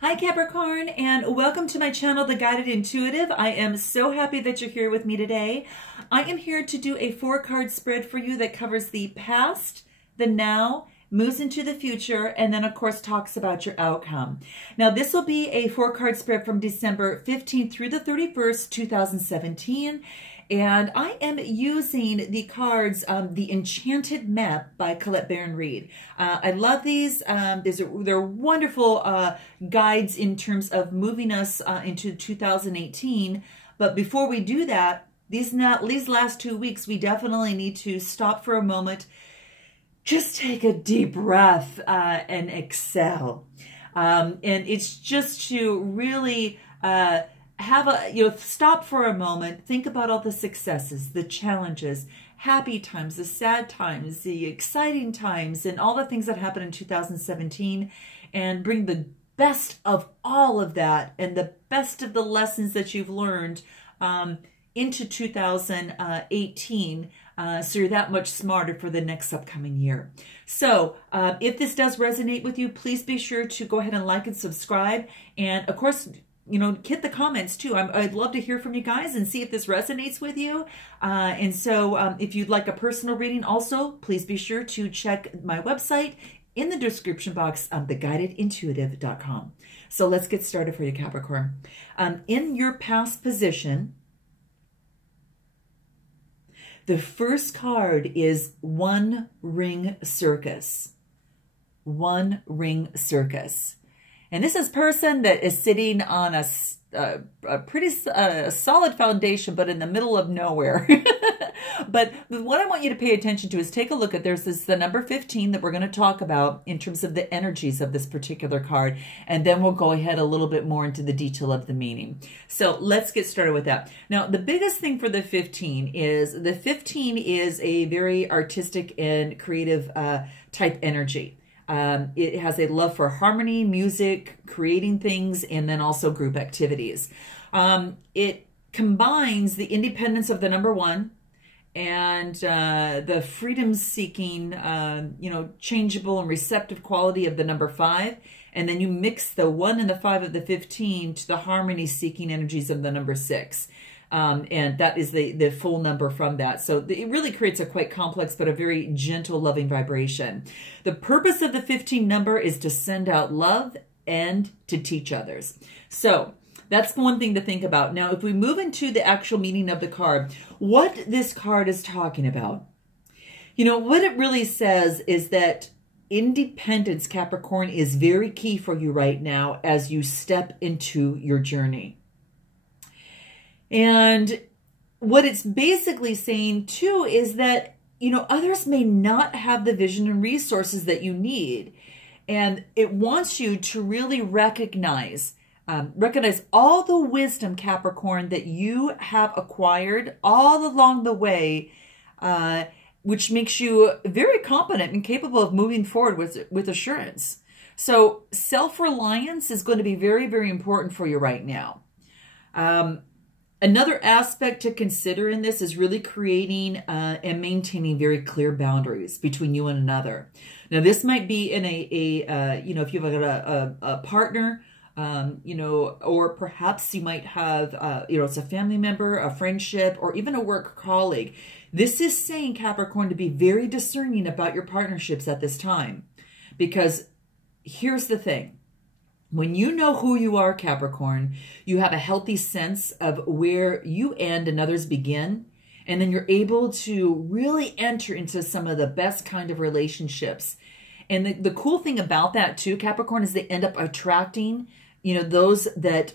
Hi Capricorn, and welcome to my channel, The Guided Intuitive. I am so happy that you're here with me today. I am here to do a 4-card spread for you that covers the past, the now, moves into the future, and then of course talks about your outcome. Now this will be a 4-card spread from December 15th through the 31st, 2017. And I am using the cards, The Enchanted Map by Colette Baron-Reid. I love these. They're wonderful guides in terms of moving us into 2018. But before we do that, these last 2 weeks, we definitely need to stop for a moment, just take a deep breath and exhale. And it's just to really stop for a moment, think about all the successes, the challenges, happy times, the sad times, the exciting times, and all the things that happened in 2017, and bring the best of all of that and the best of the lessons that you've learned into 2018, so you're that much smarter for the next upcoming year. So if this does resonate with you, please be sure to go ahead and like and subscribe, and of course, hit the comments too. I'd love to hear from you guys and see if this resonates with you. And so if you'd like a personal reading also, please be sure to check my website in the description box, theguidedintuitive.com. So let's get started for you, Capricorn. In your past position, the first card is One Ring Circus. One Ring Circus. And this is a person that is sitting on a pretty solid foundation, but in the middle of nowhere. But what I want you to pay attention to is take a look at, the number 15 that we're going to talk about in terms of the energies of this particular card. And then we'll go ahead a little bit more into the detail of the meaning. So let's get started with that. Now, the biggest thing for the 15 is a very artistic and creative type energy. It has a love for harmony, music, creating things, and then also group activities. It combines the independence of the number 1 and the freedom-seeking, changeable and receptive quality of the number 5. And then you mix the 1 and the 5 of the 15 to the harmony-seeking energies of the number 6. And that is the full number from that. So it really creates a quite complex but a very gentle, loving vibration. The purpose of the 15 number is to send out love and to teach others. So that's one thing to think about. Now, if we move into the actual meaning of the card, what this card is talking about, what it really says is that independence, Capricorn, is very key for you right now as you step into your journey. And what it's basically saying too is that, others may not have the vision and resources that you need. And it wants you to really recognize all the wisdom, Capricorn, that you have acquired all along the way, which makes you very competent and capable of moving forward with assurance. So self-reliance is going to be very, very important for you right now. Another aspect to consider in this is really creating and maintaining very clear boundaries between you and another. Now, this might be in if you've got a partner, or perhaps you might have, it's a family member, a friendship, or even a work colleague. This is saying, Capricorn, to be very discerning about your partnerships at this time. Because here's the thing. When you know who you are, Capricorn, you have a healthy sense of where you end and others begin. And then you're able to really enter into some of the best kind of relationships. And the cool thing about that too, Capricorn, is they end up attracting, those that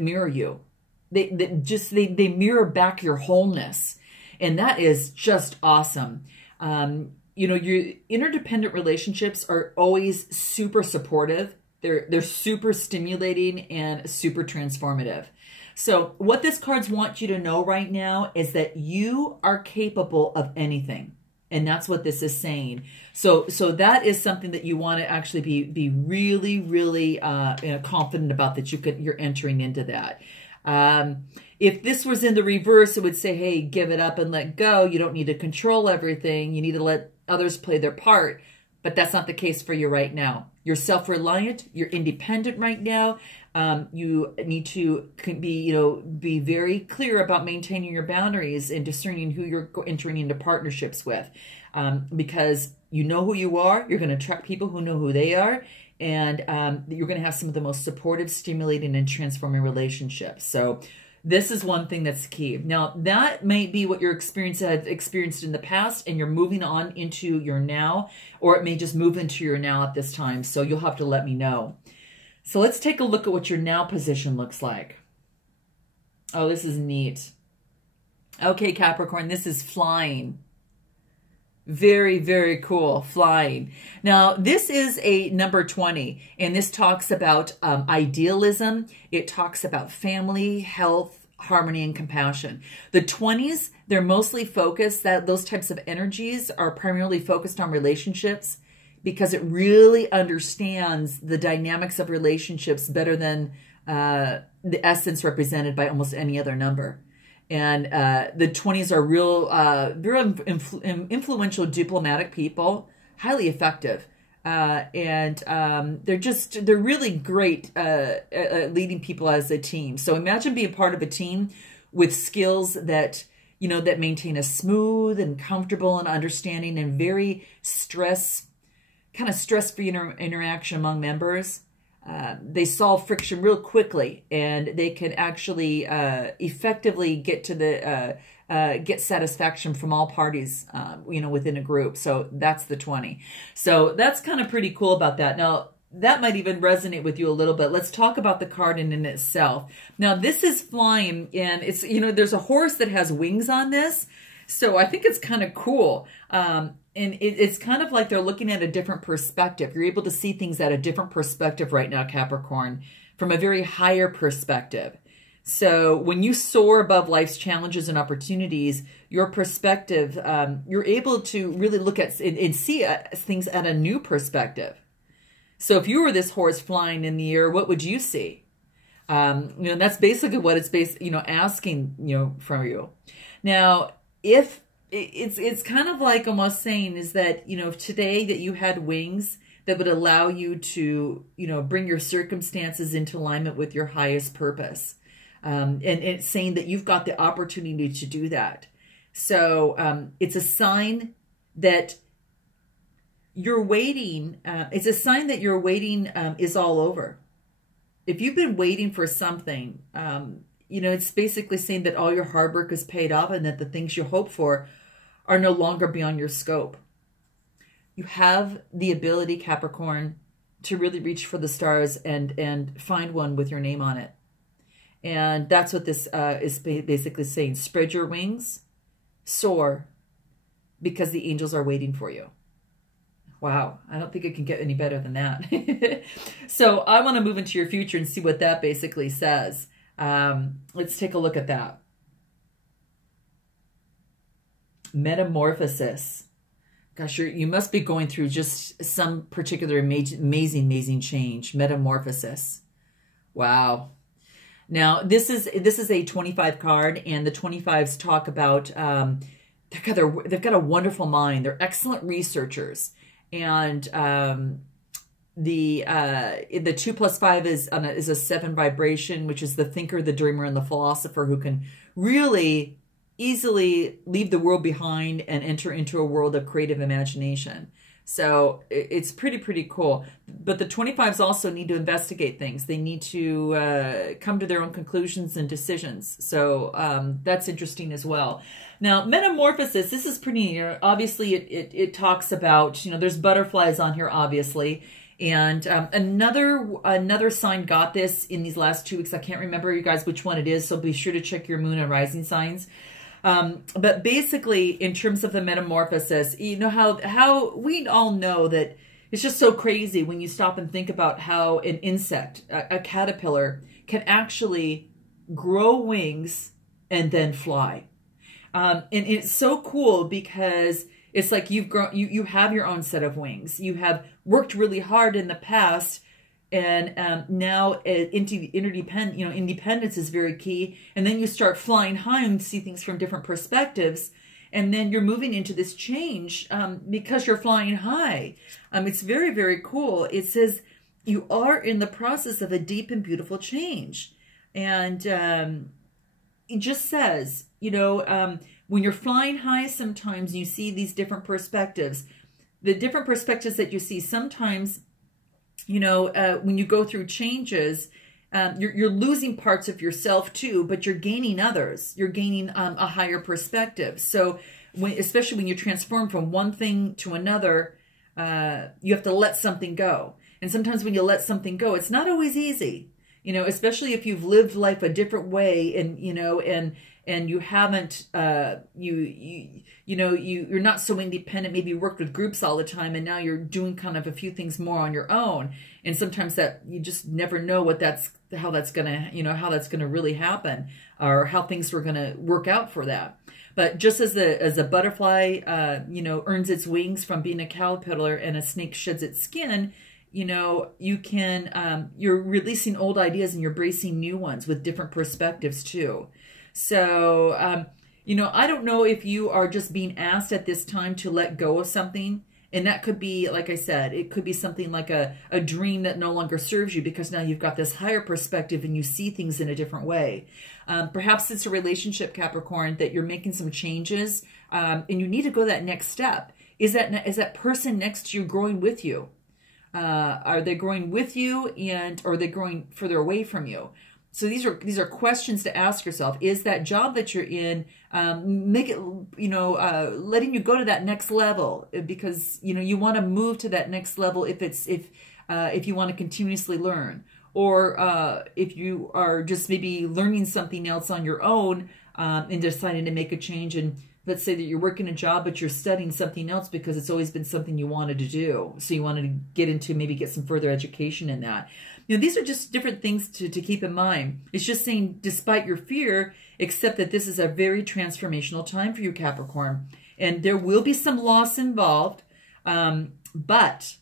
mirror you. They mirror back your wholeness. And that is just awesome. Your interdependent relationships are always super supportive. They're super stimulating and super transformative. So what this cards want you to know right now is that you are capable of anything. And that's what this is saying. So that is something that you want to actually be really, really confident about, that you're entering into that. If this was in the reverse, it would say, hey, give it up and let go. You don't need to control everything. You need to let others play their part. but that's not the case for you right now. You're self-reliant, you're independent right now. You need to be very clear about maintaining your boundaries and discerning who you're entering into partnerships with, because you know who you are. You're going to attract people who know who they are, and you're going to have some of the most supportive, stimulating, and transforming relationships. So this is one thing that's key. Now, that may be what your experience had experienced in the past, and you're moving on into your now, or it may just move into your now at this time. So you'll have to let me know. So let's take a look at what your now position looks like. Oh, this is neat. Okay, Capricorn, this is flying. Very, very cool, flying. Now, this is a number 20, and this talks about idealism. It talks about family, health, harmony, and compassion. The 20s, they're mostly focused, those types of energies are primarily focused on relationships, because it really understands the dynamics of relationships better than the essence represented by almost any other number. And the 20s are real influential diplomatic people, highly effective. And they're really great at leading people as a team. So imagine being part of a team with skills that, that maintain a smooth and comfortable and understanding and very stress-free interaction among members. They solve friction real quickly, and they can actually effectively get to get satisfaction from all parties, within a group. So that's the 20. So that's kind of pretty cool about that. Now, that might even resonate with you a little bit. Let's talk about the card in itself. Now, this is flying, and it's, there's a horse that has wings on this. So I think it's kind of cool. And it's kind of like they're looking at a different perspective. You're able to see things at a different perspective right now, Capricorn, from a very higher perspective. So when you soar above life's challenges and opportunities, your perspective, you're able to really look at and see things at a new perspective. So if you were this horse flying in the air, what would you see? That's basically what it's asking, from you. Now, if it's kind of like almost saying is that, if today that you had wings that would allow you to, bring your circumstances into alignment with your highest purpose. And it's saying that you've got the opportunity to do that. So it's a sign that you're waiting. It's a sign that your waiting is all over. If you've been waiting for something, it's basically saying that all your hard work is paid off and that the things you hope for are no longer beyond your scope. You have the ability, Capricorn, to really reach for the stars and find one with your name on it. And that's what this is basically saying. Spread your wings, soar, because the angels are waiting for you. Wow, I don't think it can get any better than that. So I want to move into your future and see what that basically says. Let's take a look at that. Metamorphosis. Gosh, you must be going through just some particular amazing change. Metamorphosis. Wow. Now, this is a 25 card, and the 25s talk about they've got a wonderful mind. They're excellent researchers, and the 2 + 5 is a 7 vibration, which is the thinker, the dreamer, and the philosopher who can really easily leave the world behind and enter into a world of creative imagination. So it's pretty cool. But the 25s also need to investigate things. They need to come to their own conclusions and decisions. So that's interesting as well. Now, metamorphosis, this is pretty, obviously it talks about, there's butterflies on here, obviously. And another sign got this in these last 2 weeks. I can't remember, you guys, which one it is. So be sure to check your moon and rising signs. But basically, in terms of the metamorphosis, how we all know that it's just so crazy when you stop and think about how an insect, a caterpillar, can actually grow wings and then fly. And it's so cool because it's like you've grown, you have your own set of wings. You have worked really hard in the past, and now independence is very key. And then you start flying high and see things from different perspectives. And then you're moving into this change because you're flying high. It's very, very cool. It says you are in the process of a deep and beautiful change. And it just says, you know, when you're flying high, sometimes you see these different perspectives. The different perspectives that you see sometimes, you know, when you go through changes, you're losing parts of yourself too, but you're gaining others. You're gaining a higher perspective. So especially when you transform from one thing to another, you have to let something go. And sometimes when you let something go, it's not always easy, you know, especially if you've lived life a different way and, you know, and you haven't, you're not so independent. Maybe you worked with groups all the time and now you're doing kind of a few things more on your own. And sometimes that you just never know how that's going to really happen or how things are going to work out for that. But just as a butterfly, you know, earns its wings from being a caterpillar and a snake sheds its skin, you know, you can, you're releasing old ideas and you're bracing new ones with different perspectives too. So, you know, I don't know if you are just being asked at this time to let go of something. And that could be, like I said, it could be something like a dream that no longer serves you because now you've got this higher perspective and you see things in a different way. Perhaps it's a relationship, Capricorn, that you're making some changes and you need to go that next step. Is that person next to you growing with you? Are they growing with you or are they growing further away from you? So these are questions to ask yourself. Is that job that you're in, make it, you know, letting you go to that next level because, you know, you want to move to that next level if you want to continuously learn, or if you are just maybe learning something else on your own and deciding to make a change. And let's say that you're working a job, but you're studying something else because it's always been something you wanted to do. So you wanted to get into, maybe get some further education in that. You know, these are just different things to keep in mind. It's just saying, despite your fear, accept that this is a very transformational time for you, Capricorn. And there will be some loss involved. But,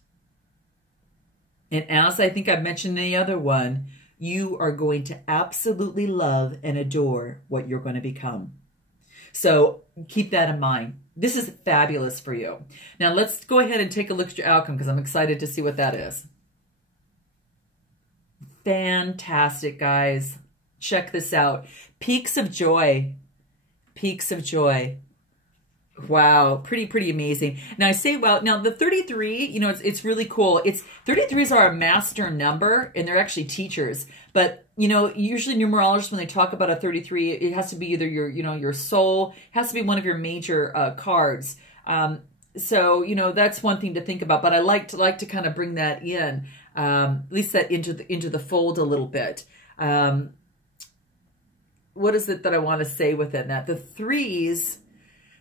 and as I think I've mentioned in the other one, you are going to absolutely love and adore what you're going to become. So keep that in mind. This is fabulous for you. Now let's go ahead and take a look at your outcome because I'm excited to see what that is. Fantastic, guys. Check this out. Peaks of joy. Peaks of joy. Wow, pretty amazing. Now I say, well, now the 33, you know, it's really cool. 33s are a master number and they're actually teachers. But, you know, usually numerologists, when they talk about a 33, it has to be either your soul, it has to be one of your major cards. So, you know, that's one thing to think about, but I like to kind of bring that in, at least that into the fold a little bit. What is it that I want to say within that? The threes,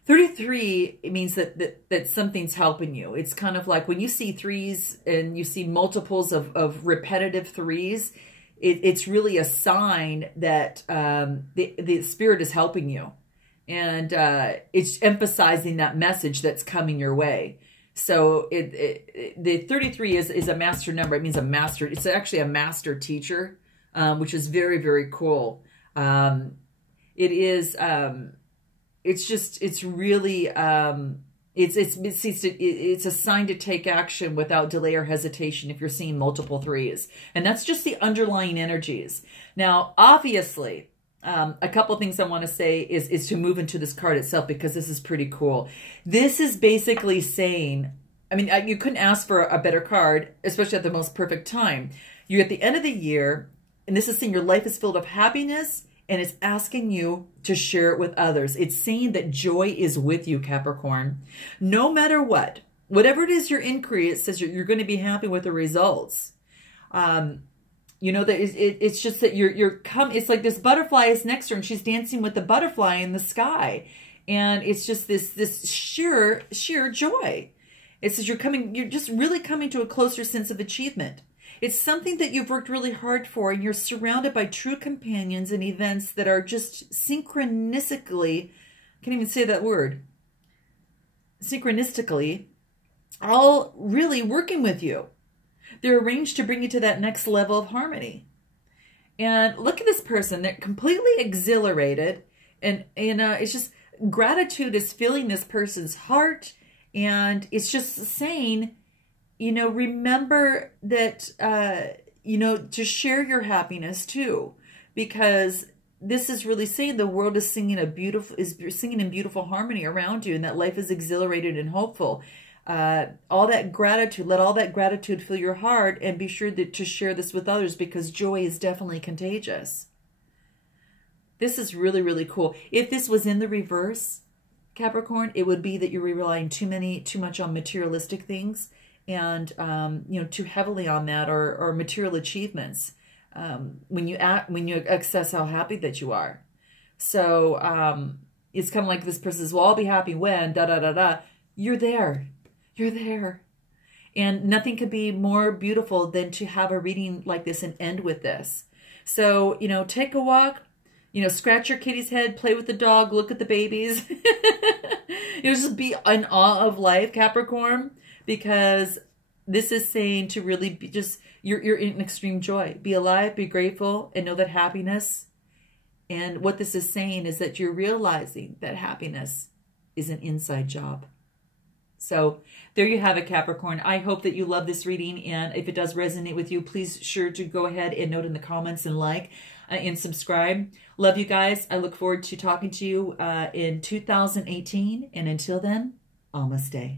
33, it means that something's helping you. It's kind of like when you see threes and you see multiples of repetitive threes, it's really a sign that the spirit is helping you. And it's emphasizing that message that's coming your way. So the 33 is a master number. It means a master. It's actually a master teacher, which is very, very cool. It is... it's really, it's a sign to take action without delay or hesitation if you're seeing multiple threes. And that's just the underlying energies. Now, obviously, a couple things I want to say is to move into this card itself, because this is pretty cool. This is basically saying, I mean, you couldn't ask for a better card, especially at the most perfect time. You're at the end of the year, and this is saying your life is filled with happiness, and it's asking you to share it with others. It's saying that joy is with you, Capricorn. No matter what, whatever it is your inquiry, it says you're going to be happy with the results. You know, that it's just that it's like this butterfly is next to her and she's dancing with the butterfly in the sky. And it's just this sheer joy. It says you're just really coming to a closer sense of achievement. It's something that you've worked really hard for, and you're surrounded by true companions and events that are just synchronistically, I can't even say that word, synchronistically, all really working with you. They're arranged to bring you to that next level of harmony. And look at this person. They're completely exhilarated. And it's just, gratitude is filling this person's heart, and it's just saying, you know, remember that, you know, to share your happiness too, because this is really saying the world is singing in beautiful harmony around you, and that life is exhilarated and hopeful. All that gratitude, let all that gratitude fill your heart, and be sure to share this with others, because joy is definitely contagious. This is really, really cool. If this was in the reverse, Capricorn, it would be that you're relying too much on materialistic things, and you know, too heavily on that, or material achievements. When you access how happy that you are. So it's kind of like this person says, well, I'll be happy when da da da da. You're there. You're there. And nothing could be more beautiful than to have a reading like this and end with this. So, you know, take a walk, you know, scratch your kitty's head, play with the dog, look at the babies. You know, just be in awe of life, Capricorn, because this is saying to really be just, you're in extreme joy. Be alive, be grateful, and know that happiness. And what this is saying is that you're realizing that happiness is an inside job. So there you have it, Capricorn. I hope that you love this reading, and if it does resonate with you, please sure to go ahead and note in the comments and like and subscribe. Love you guys. I look forward to talking to you in 2018, and until then, namaste.